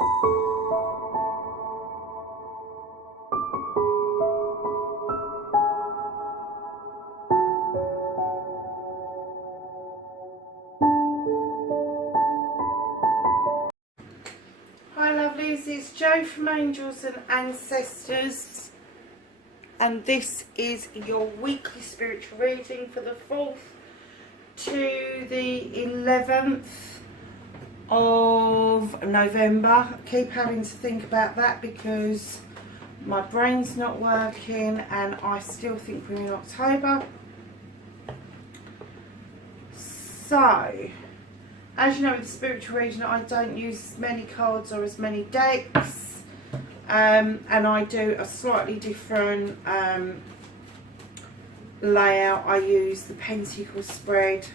Hi lovelies, it's Jo from Angels and Ancestors, and this is your weekly spiritual reading for the 4th to the 11th of November. I keep having to think about that because my brain's not working and I still think we're in October. So, as you know, with the spiritual reading, I don't use as many cards or as many decks, and I do a slightly different layout. I use the Pentacle spread.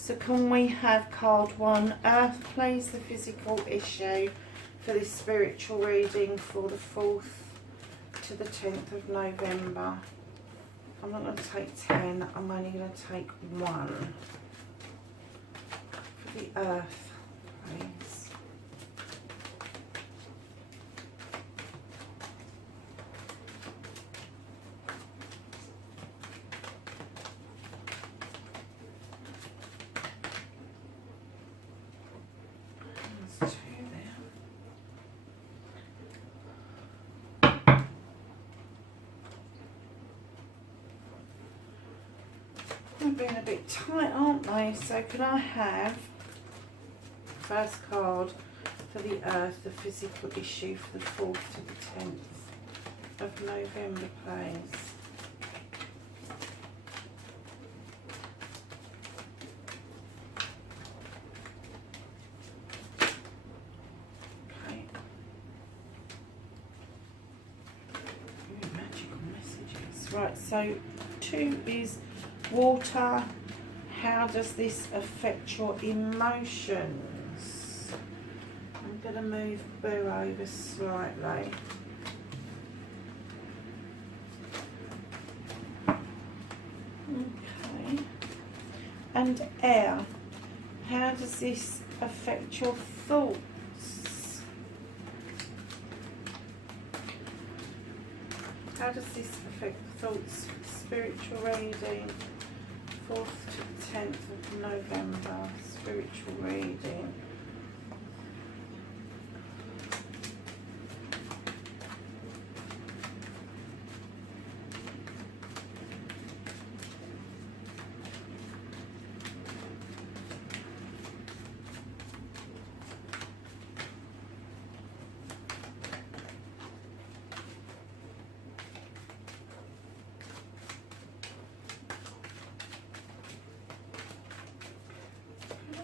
So can we have card 1, Earth, please, the physical issue for this spiritual reading for the 4th to the 10th of November. I'm not going to take 10, I'm only going to take 1. The Earth, please. There's 2 there. They're being a bit tight, aren't they? So can I have first card for the Earth, the physical issue for the 4th to the 10th of November, please. Okay. Ooh, magical messages. Right, so 2 is water. How does this affect your emotions? I'm going to move Boo over slightly. Okay. And air. How does this affect your thoughts? How does this affect thoughts? Spiritual reading. 4th to the 10th of November. Spiritual reading.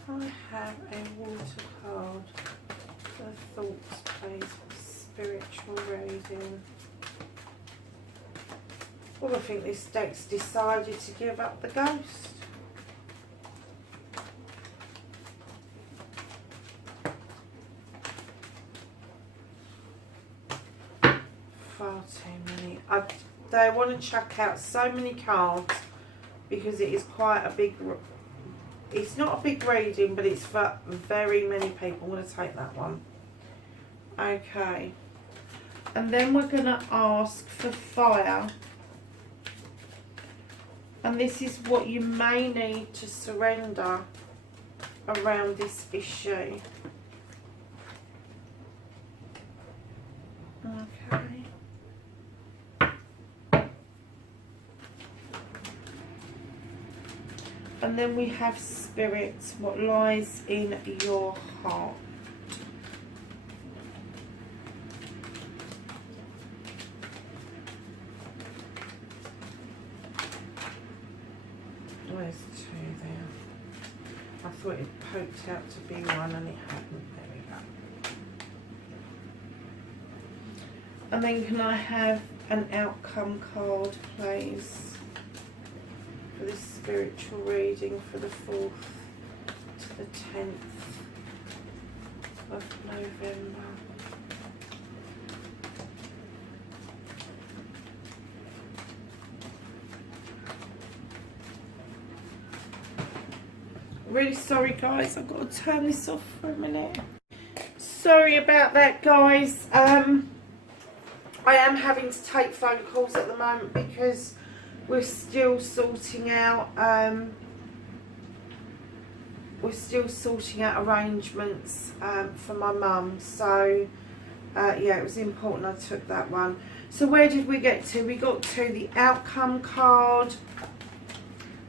I have a water card for thoughts, please, for spiritual reading. Well, I think this deck's decided to give up the ghost. Far too many. They want to chuck out so many cards because it is quite a big... It's not a big reading, but it's for very many people. I'm going to take that one. Okay. And then we're going to ask for fire. And this is what you may need to surrender around this issue. Okay. And then we have spirit, what lies in your heart. There's 2 there. I thought it poked out to be 1 and it hadn't. There we go. And then can I have an outcome card, please? For this spiritual reading for the 4th to the 10th of November. Really sorry guys, I've got to turn this off for a minute. Sorry about that, guys. I am having to take phone calls at the moment because we're still sorting out arrangements for my mum. So yeah, it was important I took that one. So where did we get to? We got to the outcome card.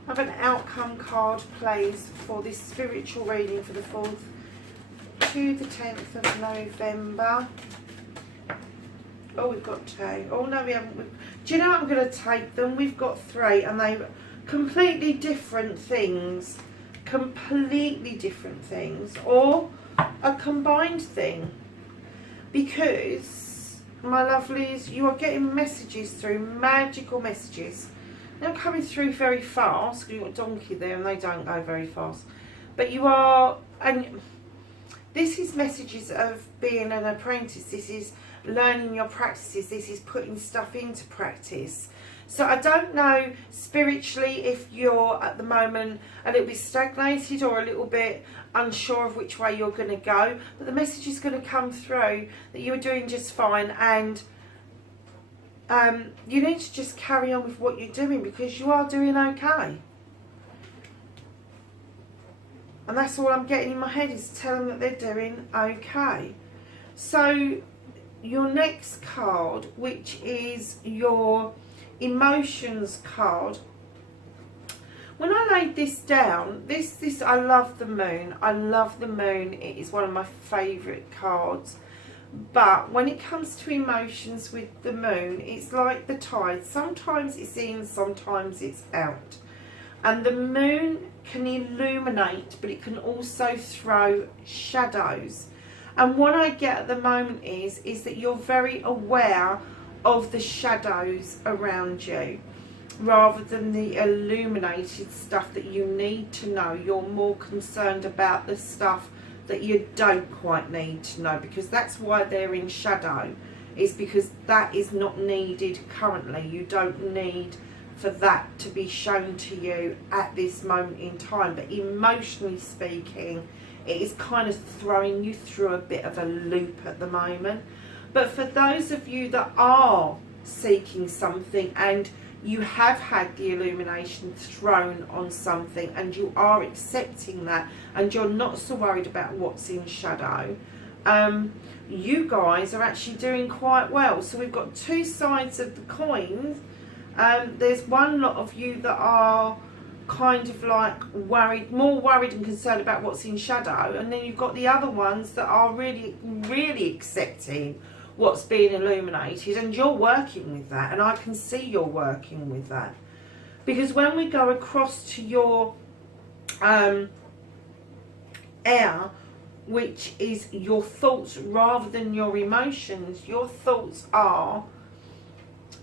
I have an outcome card, please, for this spiritual reading for the 4th to the 10th of November. Oh, we've got 2. Oh, no, we haven't. Do you know what? I'm going to take them. We've got 3, and they're completely different things. Completely different things. Or a combined thing. Because, my lovelies, you are getting messages through, magical messages. They're not coming through very fast, because you've got donkey there, and they don't go very fast. But you are, and this is messages of being an apprentice. This is learning your practices. This is putting stuff into practice. So I don't know spiritually if you're at the moment a little bit stagnated or a little bit unsure of which way you're going to go. But the message is going to come through that you're doing just fine, and you need to just carry on with what you're doing because you are doing okay. And that's all I'm getting in my head, is tell them that they're doing okay. So your next card, which is your emotions card. When I laid this down, this I love the moon. I love the moon. It is one of my favourite cards. But when it comes to emotions with the moon, it's like the tide. Sometimes it's in, sometimes it's out. And the moon can illuminate, but it can also throw shadows. And what I get at the moment is that you're very aware of the shadows around you, rather than the illuminated stuff that you need to know. You're more concerned about the stuff that you don't quite need to know, because that's why they're in shadow, is because that is not needed currently. You don't need for that to be shown to you at this moment in time. But emotionally speaking, it is kind of throwing you through a bit of a loop at the moment. But for those of you that are seeking something and you have had the illumination thrown on something and you are accepting that and you're not so worried about what's in shadow, you guys are actually doing quite well. So we've got 2 sides of the coin. There's one lot of you that are kind of like worried, more worried and concerned about what's in shadow, and then you've got the other ones that are really, really accepting what's being illuminated, and you're working with that, and I can see you're working with that. Because when we go across to your air, which is your thoughts rather than your emotions, your thoughts are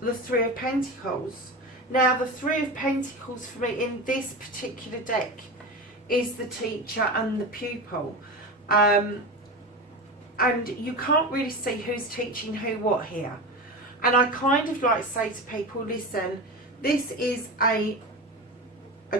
the 3 of Pentacles. Now the 3 of Pentacles for me in this particular deck is the teacher and the pupil. And you can't really see who's teaching who what here. And I kind of like say to people, listen, this is a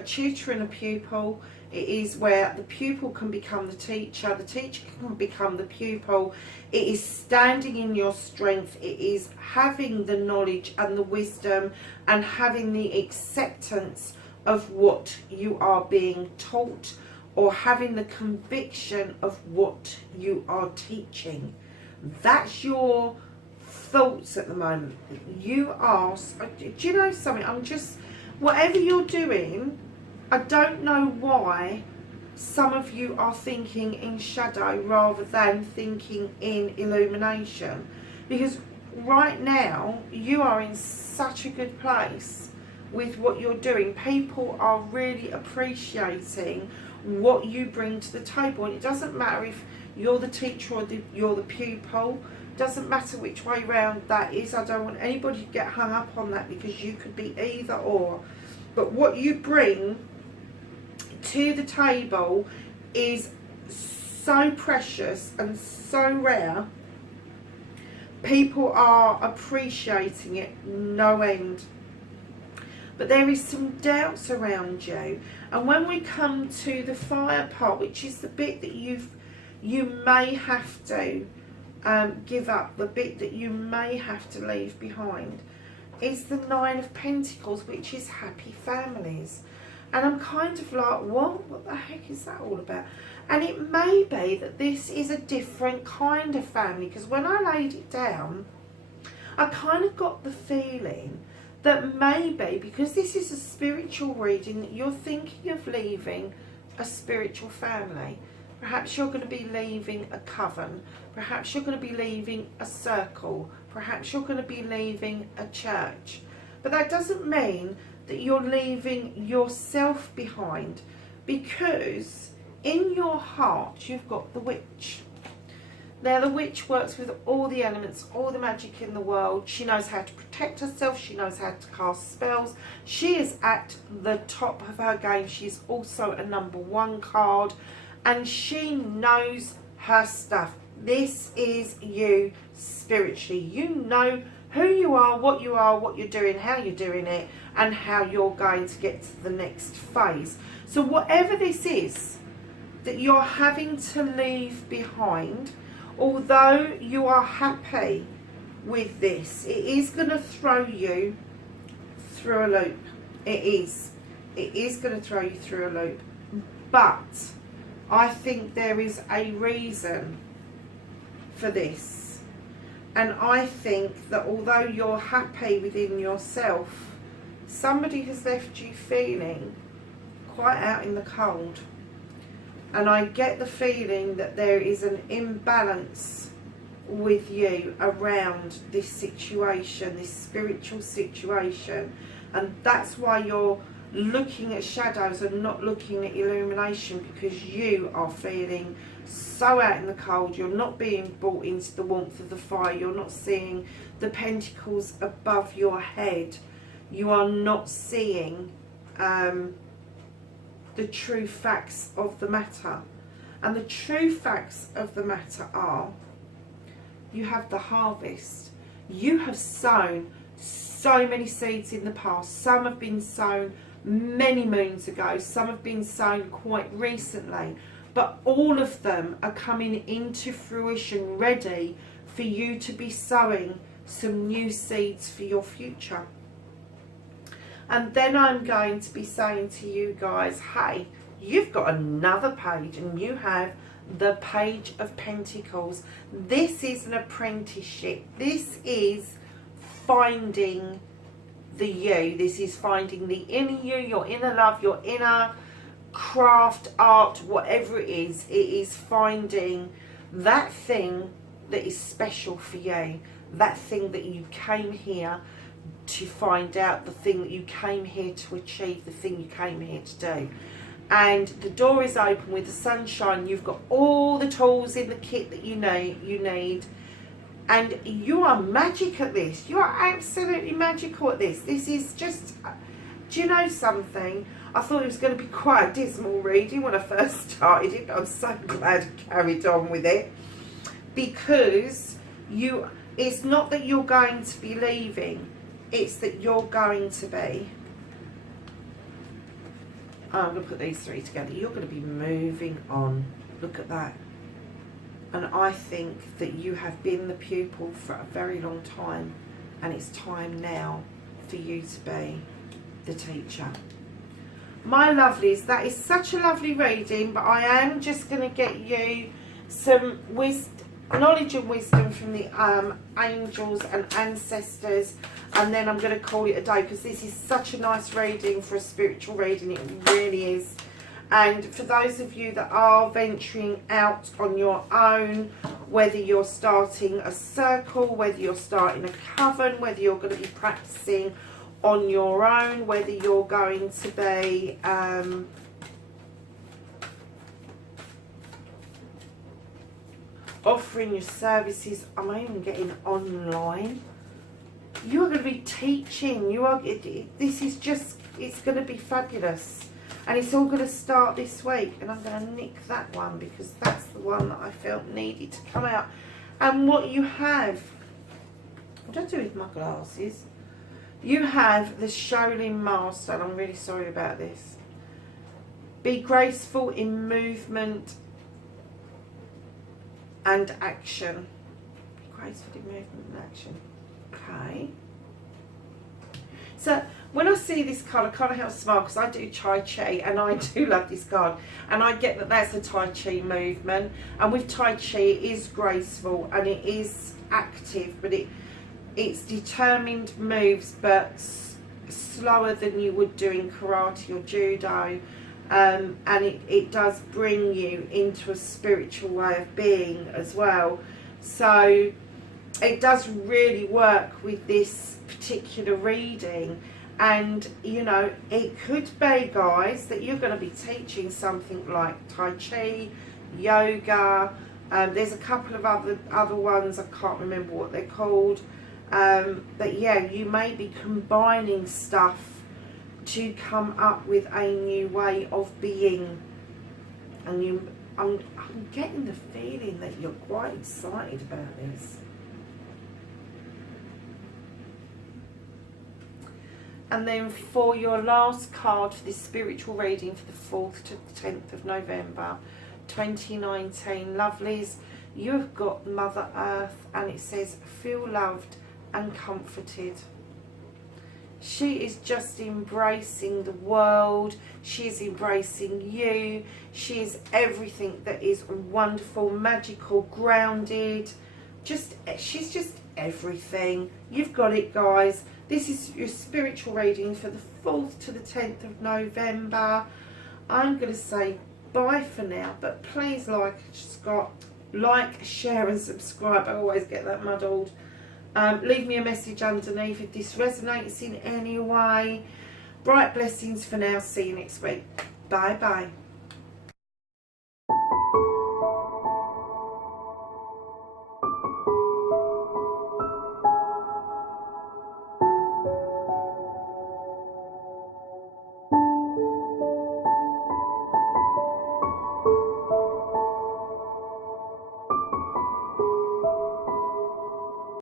tutor and a pupil. It is where the pupil can become the teacher can become the pupil. It is standing in your strength. It is having the knowledge and the wisdom and having the acceptance of what you are being taught, or having the conviction of what you are teaching. That's your thoughts at the moment. You are, do you know something? Whatever you're doing, I don't know why some of you are thinking in shadow rather than thinking in illumination. Because right now, you are in such a good place with what you're doing. People are really appreciating what you bring to the table, and it doesn't matter if you're the teacher or you're the pupil. It doesn't matter which way round that is. I don't want anybody to get hung up on that, because you could be either or. But what you bring to the table is so precious and so rare. People are appreciating it no end. But there is some doubts around you. And when we come to the fire part, which is the bit that you've you may have to give up, the bit that you may have to leave behind, is the Nine of Pentacles, which is happy families. And I'm kind of like, what the heck is that all about? And it may be that this is a different kind of family, because when I laid it down, I kind of got the feeling that maybe, because this is a spiritual reading, that you're thinking of leaving a spiritual family. Perhaps you're going to be leaving a coven. Perhaps you're going to be leaving a circle. Perhaps you're going to be leaving a church. But that doesn't mean that you're leaving yourself behind, because in your heart you've got the witch. Now, the witch works with all the elements, all the magic in the world. She knows how to protect herself. She knows how to cast spells. She is at the top of her game. She's also a #1 card, and she knows her stuff. This is you spiritually. You know who you are, what you're doing, how you're doing it, and how you're going to get to the next phase. So whatever this is that you're having to leave behind, although you are happy with this, it is going to throw you through a loop. It is going to throw you through a loop. But I think there is a reason for this. And I think that although you're happy within yourself, somebody has left you feeling quite out in the cold. And I get the feeling that there is an imbalance with you around this situation, this spiritual situation. And that's why you're looking at shadows and not looking at illumination, because you are feeling so out in the cold. You're not being brought into the warmth of the fire. You're not seeing the pentacles above your head. You are not seeing the true facts of the matter. And the true facts of the matter are, you have the harvest. You have sown so many seeds in the past. Some have been sown many moons ago. Some have been sown quite recently. But all of them are coming into fruition, ready for you to be sowing some new seeds for your future. And then I'm going to be saying to you guys, hey, you've got another page, and you have the Page of Pentacles. This is an apprenticeship. This is finding the you. This is finding the inner you, your inner love, your inner craft, art, whatever it is finding that thing that is special for you, that thing that you came here to find out, the thing that you came here to achieve, the thing you came here to do. And the door is open with the sunshine. You've got all the tools in the kit that you need, and you are magic at this. You are absolutely magical at this. This is just, do you know something? I thought it was going to be quite a dismal reading when I first started it, but I'm so glad I carried on with it, because it's not that you're going to be leaving, it's that you're going to be, I'm going to put these three together, you're going to be moving on. Look at that. And I think that you have been the pupil for a very long time, and it's time now for you to be the teacher. My lovelies, that is such a lovely reading, but I am just going to get you some knowledge and wisdom from the angels and ancestors, and then I'm going to call it a day, because this is such a nice reading for a spiritual reading. It really is. And for those of you that are venturing out on your own, whether you're starting a circle, whether you're starting a coven, whether you're going to be practicing on your own, whether you're going to be offering your services, I'm even getting online. You are going to be teaching. This is just, it's going to be fabulous. And it's all going to start this week. And I'm going to nick that one, because that's the one that I felt needed to come out. And what you have, what do I do with my glasses? You have the Shaolin Master, and I'm really sorry about this. Be graceful in movement and action. Be graceful in movement and action. Okay. So when I see this card, I can't help smile because I do Tai Chi and I do love this card. And I get that that's a Tai Chi movement. And with Tai Chi, it is graceful and it is active, but it's determined moves, but slower than you would do in karate or judo. And it does bring you into a spiritual way of being as well. So it does really work with this particular reading. And you know, it could be, guys, that you're going to be teaching something like Tai Chi, yoga. There's a couple of other ones, I can't remember what they're called. But yeah, you may be combining stuff to come up with a new way of being. And I'm getting the feeling that you're quite excited about this. And then for your last card for this spiritual reading for the 4th to the 10th of November 2019, lovelies, you have got Mother Earth, and it says feel loved and comforted. She is just embracing the world. She is embracing you. She is everything that is wonderful, magical, grounded. She's just everything. You've got it, guys. This is your spiritual reading for the 4th to the 10th of November. I'm going to say bye for now, but please like, share and subscribe. I always get that muddled. Leave me a message underneath if this resonates in any way. Bright blessings for now. See you next week. Bye bye.